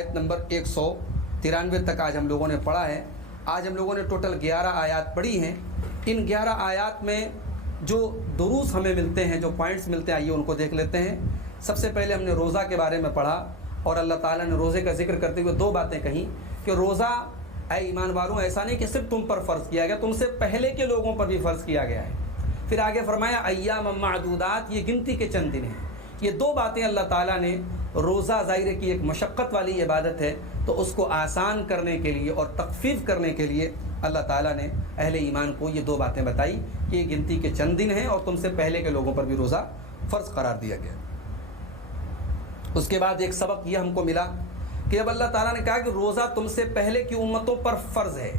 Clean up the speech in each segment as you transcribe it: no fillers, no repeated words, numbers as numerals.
آیت نمبر 193 تک آج ہم لوگوں نے پڑھا ہے۔ آج ہم لوگوں نے ٹوٹل 11 آیات پڑھی ہیں۔ ان 11 آیات میں جو دروس ہمیں ملتے ہیں، جو پوائنٹس ملتے ہیں، آئیے ان کو دیکھ لیتے ہیں۔ سب سے پہلے ہم نے روزہ کے بارے میں پڑھا اور اللہ تعالیٰ نے روزے کا ذکر کرتے ہوئے دو باتیں کہیں کہ روزہ اے ایمان والوں ایسا نہیں کہ صرف تم پر فرض کیا گیا، تم سے پہلے کے لوگوں پر بھی فرض کیا گیا ہے۔ پھر آگے فرمایا ایام معدودات، یہ گنتی کے چند دن ہیں۔ یہ دو باتیں اللہ تعالیٰ نے، روزہ ظاہر کی ایک مشقت والی عبادت ہے، تو اس کو آسان کرنے کے لیے اور تخفیف کرنے کے لیے اللہ تعالیٰ نے اہل ایمان کو یہ دو باتیں بتائی کہ یہ گنتی کے چند دن ہیں اور تم سے پہلے کے لوگوں پر بھی روزہ فرض قرار دیا گیا۔ اس کے بعد ایک سبق یہ ہم کو ملا کہ جب اللہ تعالیٰ نے کہا کہ روزہ تم سے پہلے کی امتوں پر فرض ہے،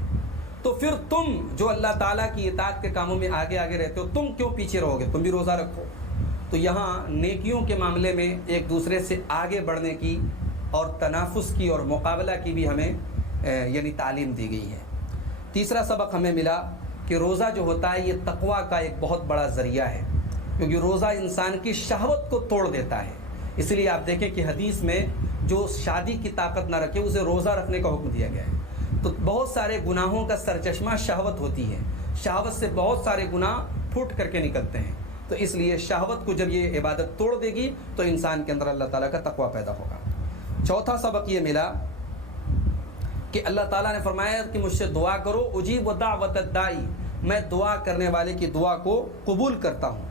تو پھر تم جو اللہ تعالیٰ کی اطاعت کے کاموں میں آگے آگے رہتے ہو، تم کیوں پیچھے رہو گے؟ تم بھی روزہ رکھو۔ تو یہاں نیکیوں کے معاملے میں ایک دوسرے سے آگے بڑھنے کی اور تنافس کی اور مقابلہ کی بھی ہمیں یعنی تعلیم دی گئی ہے۔ تیسرا سبق ہمیں ملا کہ روزہ جو ہوتا ہے یہ تقویٰ کا ایک بہت بڑا ذریعہ ہے، کیونکہ روزہ انسان کی شہوت کو توڑ دیتا ہے۔ اس لیے آپ دیکھیں کہ حدیث میں جو شادی کی طاقت نہ رکھے اسے روزہ رکھنے کا حکم دیا گیا ہے۔ تو بہت سارے گناہوں کا سرچشمہ شہوت ہوتی ہے، شہوت سے بہت سارے گناہ پھوٹ کر کے نکلتے ہیں۔ تو اس لیے شہوت کو جب یہ عبادت توڑ دے گی تو انسان کے اندر اللہ تعالیٰ کا تقویٰ پیدا ہوگا۔ چوتھا سبق یہ ملا کہ اللہ تعالیٰ نے فرمایا کہ مجھ سے دعا کرو، اجیب دعوت الداعی، میں دعا کرنے والے کی دعا کو قبول کرتا ہوں۔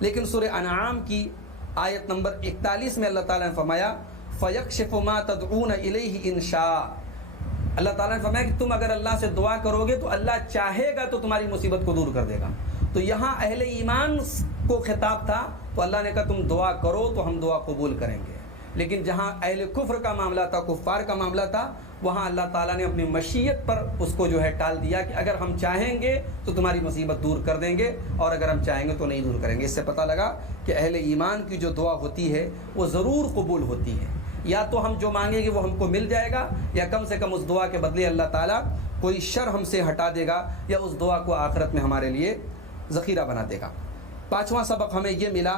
لیکن سورہ انعام کی آیت نمبر 41 میں اللہ تعالیٰ نے فرمایا فَيَكْشِفُ مَا تَدْعُونَ إِلَيْهِ إِن شَاءَ، اللہ تعالیٰ نے فرمایا کہ تم اگر اللہ سے دعا کرو گے تو اللہ چاہے گا تو تمہاری مصیبت کو دور کر دے گا۔ تو یہاں اہل ایمان کو خطاب تھا تو اللہ نے کہا تم دعا کرو تو ہم دعا قبول کریں گے۔ لیکن جہاں اہل کفر کا معاملہ تھا، کفار کا معاملہ تھا، وہاں اللہ تعالیٰ نے اپنی مشیت پر اس کو جو ہے ٹال دیا کہ اگر ہم چاہیں گے تو تمہاری مصیبت دور کر دیں گے اور اگر ہم چاہیں گے تو نہیں دور کریں گے۔ اس سے پتہ لگا کہ اہل ایمان کی جو دعا ہوتی ہے وہ ضرور قبول ہوتی ہے۔ یا تو ہم جو مانگیں گے وہ ہم کو مل جائے گا، یا کم سے کم اس دعا کے بدلے اللہ تعالیٰ کوئی شر ہم سے ہٹا دے گا، یا اس دعا کو آخرت میں ہمارے لیے ذخیرہ بنا دے گا۔ پانچواں سبق ہمیں یہ ملا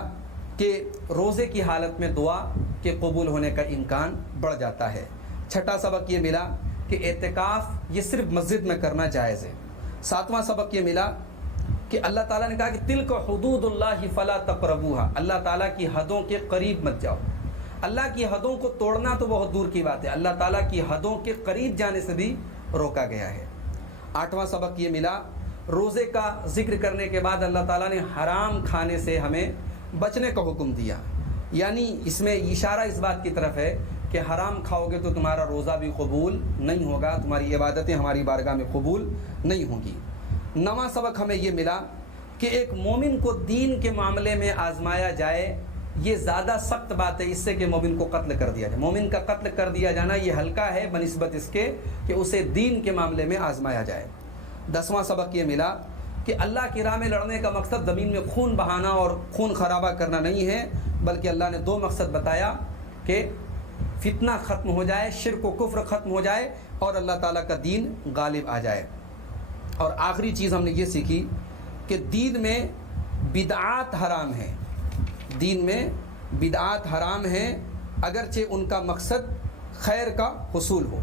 کہ روزے کی حالت میں دعا کے قبول ہونے کا امکان بڑھ جاتا ہے۔ چھٹا سبق یہ ملا کہ اعتکاف یہ صرف مسجد میں کرنا جائز ہے۔ ساتواں سبق یہ ملا کہ اللہ تعالیٰ نے کہا کہ تلک حدود اللہ فلا تقربوها، اللہ تعالیٰ کی حدوں کے قریب مت جاؤ۔ اللہ کی حدوں کو توڑنا تو بہت دور کی بات ہے، اللہ تعالیٰ کی حدوں کے قریب جانے سے بھی روکا گیا ہے۔ آٹھواں سبق یہ ملا، روزے کا ذکر کرنے کے بعد اللہ تعالیٰ نے حرام کھانے سے ہمیں بچنے کا حکم دیا، یعنی اس میں اشارہ اس بات کی طرف ہے کہ حرام کھاؤ گے تو تمہارا روزہ بھی قبول نہیں ہوگا، تمہاری عبادتیں ہماری بارگاہ میں قبول نہیں ہوں گی۔ نواں سبق ہمیں یہ ملا کہ ایک مومن کو دین کے معاملے میں آزمایا جائے، یہ زیادہ سخت بات ہے اس سے کہ مومن کو قتل کر دیا جائے۔ مومن کا قتل کر دیا جانا یہ ہلکا ہے بنسبت اس کے کہ اسے دین کے معاملے میں آزمایا جائے۔ دسواں سبق یہ ملا کہ اللہ کی راہ میں لڑنے کا مقصد زمین میں خون بہانا اور خون خرابہ کرنا نہیں ہے، بلکہ اللہ نے دو مقصد بتایا کہ فتنہ ختم ہو جائے، شرک و کفر ختم ہو جائے اور اللہ تعالیٰ کا دین غالب آ جائے۔ اور آخری چیز ہم نے یہ سیکھی کہ دین میں بدعات حرام ہیں، دین میں بدعات حرام ہیں اگرچہ ان کا مقصد خیر کا حصول ہو۔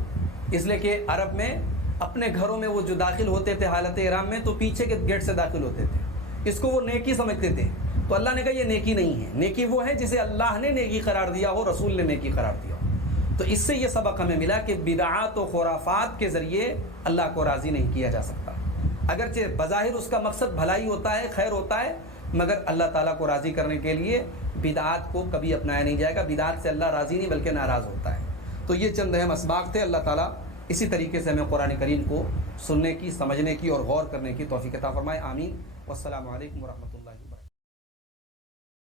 اس لیے کہ عرب میں اپنے گھروں میں وہ جو داخل ہوتے تھے حالت احرام میں تو پیچھے کے گیٹ سے داخل ہوتے تھے، اس کو وہ نیکی سمجھتے تھے۔ تو اللہ نے کہا یہ نیکی نہیں ہے، نیکی وہ ہے جسے اللہ نے نیکی قرار دیا ہو، رسول نے نیکی قرار دیا ہو۔ تو اس سے یہ سبق ہمیں ملا کہ بدعات و خرافات کے ذریعے اللہ کو راضی نہیں کیا جا سکتا، اگرچہ بظاہر اس کا مقصد بھلائی ہوتا ہے، خیر ہوتا ہے، مگر اللہ تعالیٰ کو راضی کرنے کے لیے بدعات کو کبھی اپنایا نہیں جائے گا۔ بدعات سے اللہ راضی نہیں بلکہ ناراض ہوتا ہے۔ تو یہ چند اہم اسباق تھے۔ اللہ تعالیٰ اسی طریقے سے ہمیں قرآن کریم کو سننے کی، سمجھنے کی اور غور کرنے کی توفیق عطا فرمائے۔ آمین۔ والسلام علیکم ورحمۃ اللہ۔